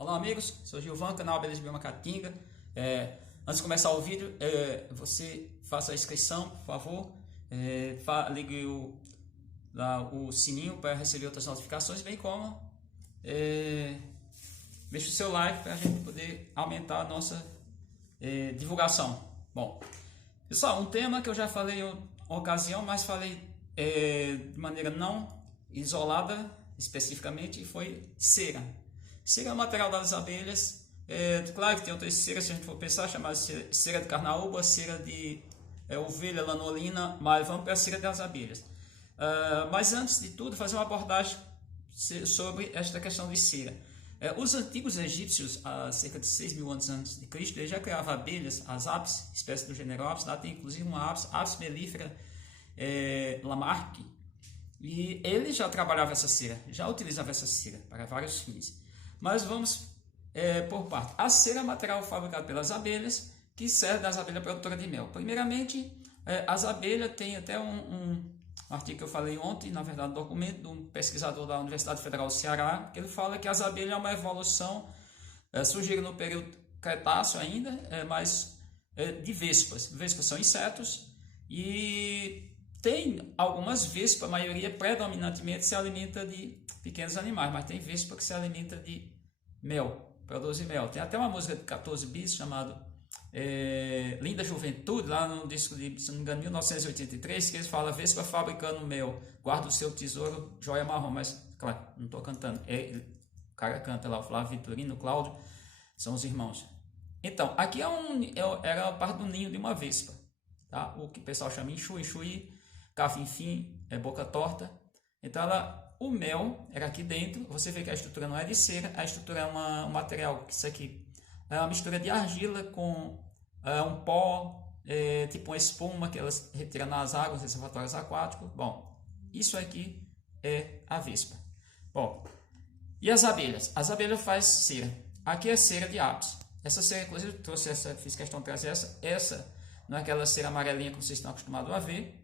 Olá amigos, sou Gilvan, canal Abelhas de Bioma Caatinga. Antes de começar o vídeo, você faça a inscrição, por favor. Ligue o sininho para receber outras notificações, bem como deixe o seu like para a gente poder aumentar a nossa divulgação. Bom, pessoal, um tema que eu já falei em uma ocasião, mas falei de maneira não isolada especificamente, foi cera. Cera é o material das abelhas. Claro que tem outras ceras, se a gente for pensar, chamadas cera de carnaúba, cera de ovelha, lanolina, mas vamos para a cera das abelhas. Mas antes de tudo, fazer uma abordagem sobre esta questão de cera. Os antigos egípcios, há cerca de 6.000 anos antes de Cristo, eles já criavam abelhas, as apis, espécie do gênero Apis. Lá tem inclusive uma Apis mellifera Lamarck, e ele já trabalhava essa cera, já utilizava essa cera para vários fins. Mas vamos por parte. A cera é material fabricado pelas abelhas, que serve das abelhas produtoras de mel. Primeiramente, as abelhas têm até um artigo que eu falei ontem, na verdade, um documento de um pesquisador da Universidade Federal do Ceará, que ele fala que as abelhas é uma evolução, surgiram no período Cretáceo ainda, mas de vespas. Vespas são insetos e tem algumas vespas, a maioria predominantemente se alimenta de pequenos animais, mas tem vespa que se alimenta de mel, produz mel. Tem até uma música de 14 bis chamado Linda Juventude, lá no disco de, se não me engano, 1983, que eles falam vespa fabricando mel, guarda o seu tesouro, joia marrom. Mas, claro, não estou cantando, o cara canta lá, o Flávio Vitorino, o Cláudio, são os irmãos. Então, aqui era a parte do ninho de uma vespa, tá? O que o pessoal chama enxui, cafinfim, boca torta. Então o mel era aqui dentro. Você vê que a estrutura não é de cera, a estrutura é um material, isso aqui é uma mistura de argila com um pó, tipo uma espuma que elas retiram nas águas, reservatórios aquáticos. Bom, isso aqui é a vespa. Bom, e as abelhas? As abelhas fazem cera. Aqui é cera de apis. Essa cera, inclusive, eu trouxe essa, fiz questão de trazer essa. Essa não é aquela cera amarelinha que vocês estão acostumados a ver.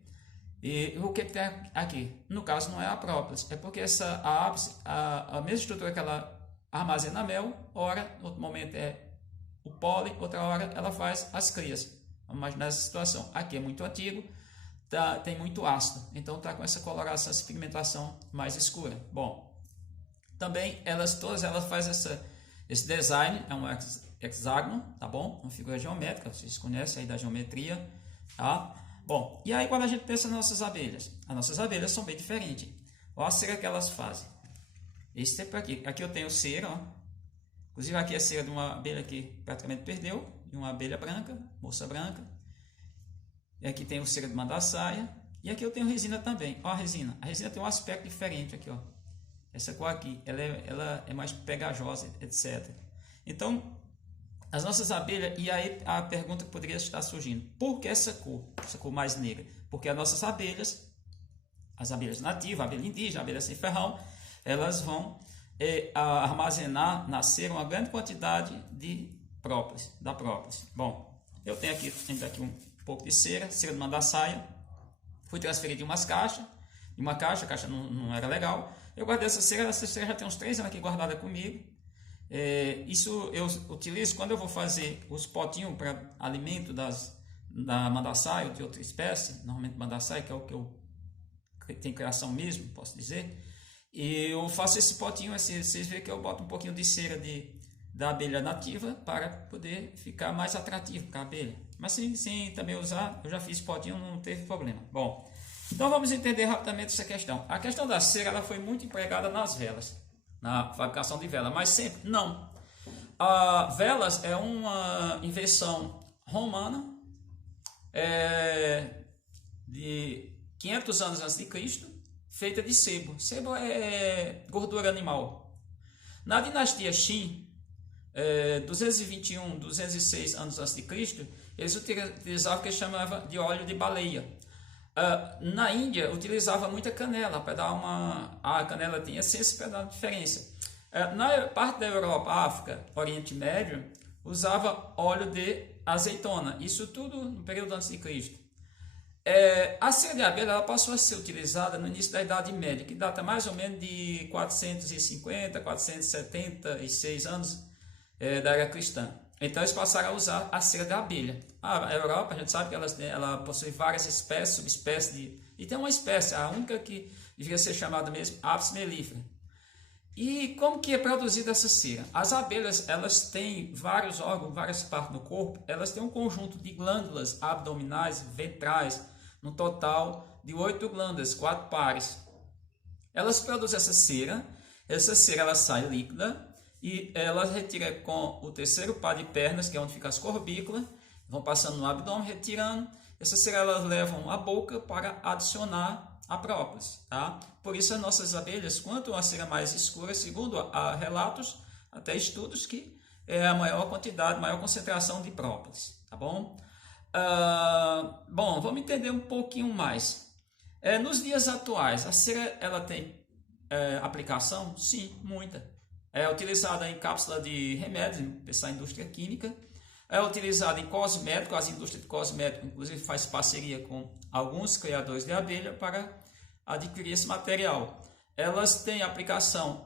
E o que tem aqui? No caso, não é a própolis, é porque a apis, a mesma estrutura que ela armazena mel, ora, no outro momento é o pólen, outra hora ela faz as crias. Vamos imaginar essa situação. Aqui é muito antigo, tem muito ácido, então está com essa coloração, essa pigmentação mais escura. Bom, também todas elas fazem esse design, é um hexágono, tá bom? Uma figura geométrica, vocês conhecem aí da geometria, tá? Bom, e aí quando a gente pensa nas nossas abelhas, as nossas abelhas são bem diferentes. Olha a cera que elas fazem. Esse tempo aqui eu tenho cera, ó. Inclusive aqui é a cera de uma abelha que praticamente perdeu, de uma abelha branca, moça branca. E aqui tem o cera de mandaçaia. E aqui eu tenho resina também. Ó a resina tem um aspecto diferente aqui, ó. Essa cor aqui, ela é mais pegajosa, etc. Então, as nossas abelhas, e aí a pergunta que poderia estar surgindo: por que essa cor mais negra? Porque as nossas abelhas, as abelhas nativas, a abelha indígena, a abelha sem ferrão, elas vão armazenar na cera uma grande quantidade de própolis, da própolis. Bom, eu tenho aqui um pouco de cera de mandaçaia, fui transferir de uma caixa a caixa não era legal, eu guardei essa cera já tem uns 3 anos aqui guardada comigo. Isso eu utilizo quando eu vou fazer os potinhos para alimento da mandaçaia ou de outra espécie, normalmente mandaçaia, que é o que eu tenho criação mesmo, posso dizer. E eu faço esse potinho assim, vocês veem que eu boto um pouquinho de cera da abelha nativa para poder ficar mais atrativo para a abelha. Mas sem também usar, eu já fiz potinho, não teve problema. Bom, então vamos entender rapidamente essa questão. A questão da cera, ela foi muito empregada nas velas, na fabricação de vela, mas sempre não. Velas é uma invenção romana de 500 anos antes de Cristo, feita de sebo. Sebo é gordura animal. Na dinastia Qin, 221, 206 anos antes de Cristo, eles utilizavam o que chamava de óleo de baleia. Na Índia, utilizava muita canela para dar a canela tem essência para dar diferença. Na parte da Europa, África, Oriente Médio, usava óleo de azeitona. Isso tudo no período antes de Cristo. A cera de abelha ela passou a ser utilizada no início da Idade Média, que data mais ou menos de 450, 476 anos da era cristã. Então eles passaram a usar a cera de abelha. A Europa, a gente sabe que ela possui várias espécies, subespécies e tem uma espécie, a única que devia ser chamada mesmo Apis mellifera. E como que é produzida essa cera? As abelhas, elas têm vários órgãos, várias partes do corpo, elas têm um conjunto de glândulas abdominais, ventrais, no total de 8 glândulas, 4 pares. Elas produzem essa cera ela sai líquida e ela retira com o terceiro par de pernas, que é onde fica as corbículas, vão passando no abdômen, retirando. Essa cera elas levam à boca para adicionar a própolis, tá? Por isso as nossas abelhas, quanto a cera mais escura, segundo relatos, até estudos, que é a maior quantidade, maior concentração de própolis, tá bom? Bom, vamos entender um pouquinho mais. Nos dias atuais, a cera ela tem aplicação? Sim, muita. É utilizada em cápsula de remédios, pensar em indústria química. É utilizada em cosméticos, as indústrias de cosméticos, inclusive, faz parceria com alguns criadores de abelha para adquirir esse material. Elas têm aplicação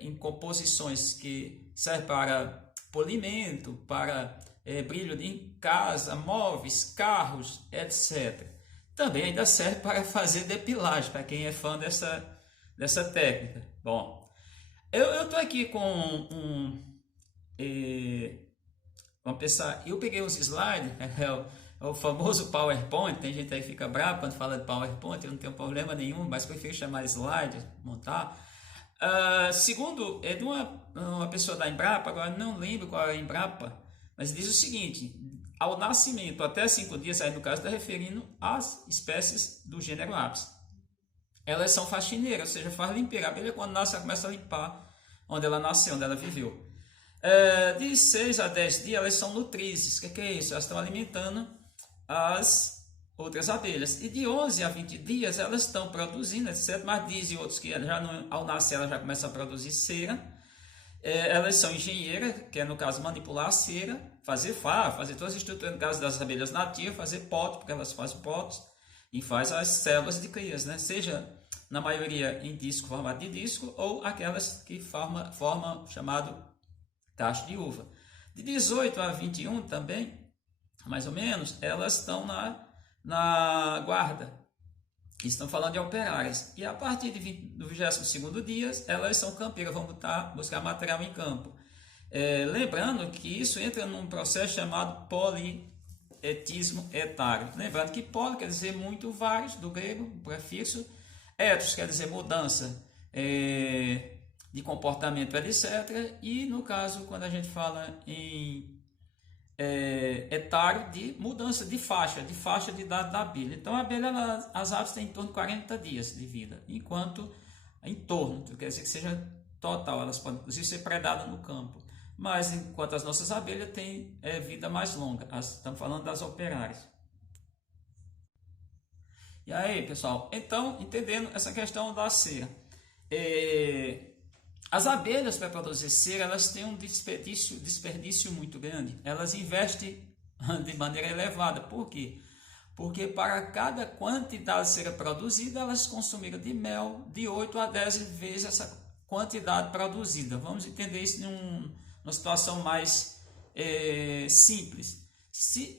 em composições que servem para polimento, para brilho em casa, móveis, carros, etc. Também ainda serve para fazer depilagem, para quem é fã dessa técnica. Bom, eu estou aqui com vamos pensar, eu peguei uns slides, o famoso PowerPoint, tem gente aí que fica bravo quando fala de PowerPoint, eu não tenho problema nenhum, mas prefiro chamar slide, montar. Segundo, é de uma pessoa da Embrapa, agora não lembro qual é a Embrapa, mas diz o seguinte: ao nascimento até 5 dias, aí no caso está referindo às espécies do gênero Apis. Elas são faxineiras, ou seja, faz limpeza. A abelha quando nasce ela começa a limpar onde ela nasceu, onde ela viveu. De 6 a 10 dias elas são nutrizes. O que é isso? Elas estão alimentando as outras abelhas. E de 11 a 20 dias elas estão produzindo, etc. Mas dizem outros que já não, ao nascer ela já começa a produzir cera. Elas são engenheiras, que é no caso manipular a cera, fazer farra, fazer todas as estruturas, no caso das abelhas nativas, fazer pote, porque elas fazem potes, e faz as células de crias, né? Seja na maioria em disco, formato de disco, ou aquelas que formam chamado cacho de uva. De 18 a 21 também, mais ou menos, elas estão na guarda. Estão falando de operárias. E a partir do 22º dia, elas são campeiras, vão buscar material em campo. Lembrando que isso entra num processo chamado polietismo etário. Lembrando que poli quer dizer muito, vários, do grego, prefixo. Etos quer dizer mudança de comportamento, etc. E no caso, quando a gente fala em etário, de mudança de faixa de idade da abelha. Então a abelha, as aves têm em torno de 40 dias de vida, enquanto em torno, quer dizer que seja total, elas podem inclusive ser predadas no campo, mas enquanto as nossas abelhas têm vida mais longa. Estamos falando das operárias. E aí, pessoal, então, entendendo essa questão da cera, as abelhas, para produzir cera, elas têm um desperdício muito grande. Elas investem de maneira elevada. Por quê? Porque para cada quantidade de cera produzida, elas consumiram de mel de 8 a 10 vezes essa quantidade produzida. Vamos entender isso numa situação mais simples. Se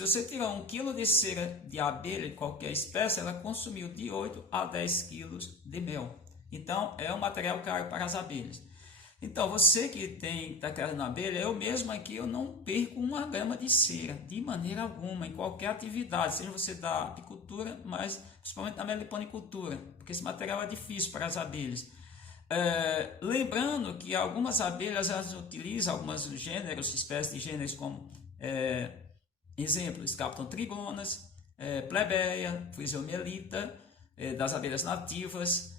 você tirar 1 kg de cera de abelha, de qualquer espécie, ela consumiu de 8 a 10 kg de mel. Então, é um material caro para as abelhas. Então, você que está criando abelha, eu mesmo aqui, eu não perco 1 grama de cera, de maneira alguma, em qualquer atividade, seja você da apicultura, mas principalmente na meliponicultura, porque esse material é difícil para as abelhas. Lembrando que algumas abelhas, elas utilizam alguns gêneros, espécies de gêneros como, exemplo, Scapton trigonas, plebeia, Physiomelita, das abelhas nativas,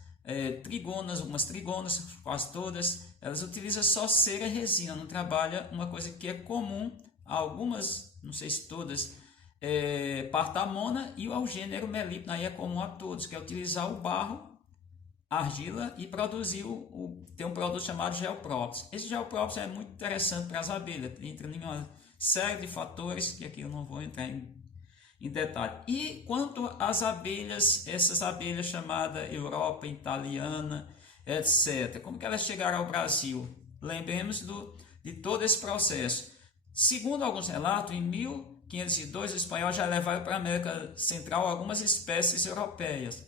trigonas, algumas trigonas, quase todas, elas utilizam só cera e resina, não trabalha uma coisa que é comum a algumas, não sei se todas, Partamona, e ao gênero Melipna, aí é comum a todos, que é utilizar o barro, argila e produzir tem um produto chamado geoprópolis. Esse geoprópolis é muito interessante para as abelhas, entra em uma série de fatores que aqui eu não vou entrar em detalhe. E quanto às abelhas, essas abelhas chamadas Europa italiana, etc. Como que elas chegaram ao Brasil? Lembremos de todo esse processo. Segundo alguns relatos, em 1502, os espanhóis já levaram para a América Central algumas espécies europeias.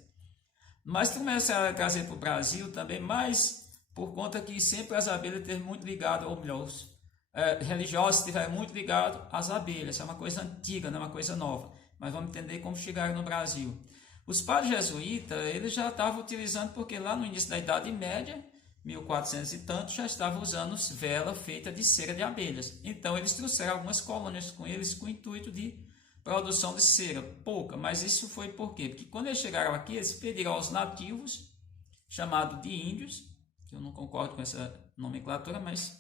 Mas começaram a trazer para o Brasil também, mais por conta que sempre as abelhas estiveram muito ligadas, ou melhor, os religiosos estiveram muito ligados às abelhas. É uma coisa antiga, não é uma coisa nova. Mas vamos entender como chegaram no Brasil. Os padres jesuítas, eles já estavam utilizando, porque lá no início da Idade Média, 1400 e tanto, já estavam usando vela feita de cera de abelhas. Então eles trouxeram algumas colônias com eles com o intuito de produção de cera, pouca, mas isso foi por quê? Porque quando eles chegaram aqui, eles pediram aos nativos, chamados de índios, que eu não concordo com essa nomenclatura, mas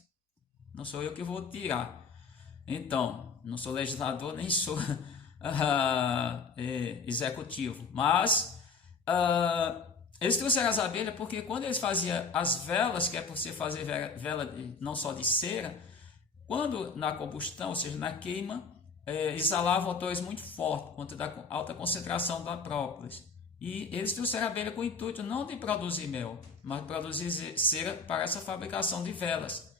não sou eu que vou tirar. Então, não sou legislador, nem sou executivo, mas eles trouxeram as abelhas porque quando eles faziam as velas, que é por você fazer vela não só de cera, quando na combustão, ou seja, na queima, exalavam odores muito fortes, por conta da alta concentração da própolis. E eles trouxeram a abelha com o intuito não de produzir mel, mas de produzir cera para essa fabricação de velas.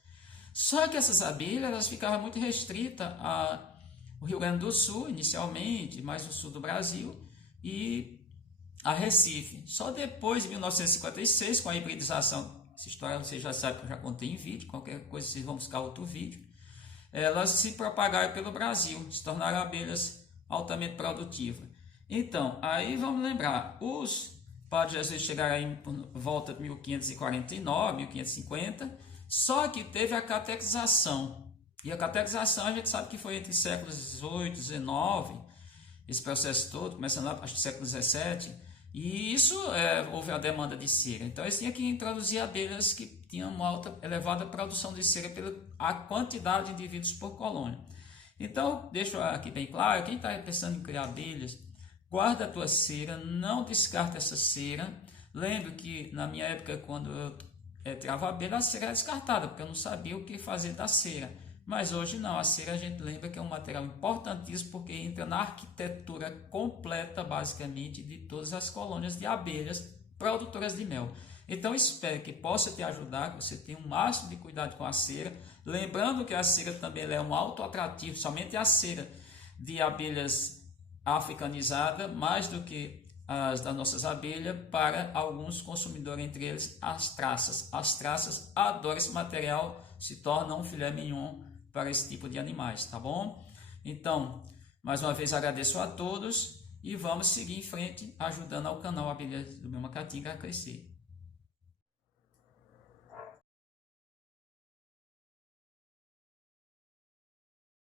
Só que essas abelhas elas ficavam muito restritas ao Rio Grande do Sul, inicialmente, mais no sul do Brasil, e a Recife. Só depois de 1956, com a hibridização, essa história vocês já sabem que eu já contei em vídeo, qualquer coisa vocês vão buscar outro vídeo, elas se propagaram pelo Brasil, se tornaram abelhas altamente produtivas. Então, aí vamos lembrar, os padres jesuítas chegaram aí por volta de 1549, 1550, só que teve a catequização. E a catequização a gente sabe que foi entre séculos XVIII, XIX, esse processo todo, começando lá, acho que século XVII, e isso houve a demanda de cera. Então eles tinham que introduzir abelhas que tinham uma elevada produção de cera pela a quantidade de indivíduos por colônia. Então, deixo aqui bem claro, quem está pensando em criar abelhas, guarda a tua cera, não descarta essa cera. Lembro que na minha época, quando eu tirava a abelha, a cera era descartada, porque eu não sabia o que fazer da cera. Mas hoje não, a cera a gente lembra que é um material importantíssimo, porque entra na arquitetura completa, basicamente, de todas as colônias de abelhas produtoras de mel. Então espero que possa te ajudar, que você tenha o máximo de cuidado com a cera. Lembrando que a cera também é um autoatrativo, somente a cera de abelhas africanizadas, mais do que as das nossas abelhas, para alguns consumidores, entre eles as traças. As traças adoram esse material, se torna um filé mignon para esse tipo de animais, tá bom? Então, mais uma vez agradeço a todos e vamos seguir em frente ajudando ao canal Abelhas do Meu Macatinga a crescer.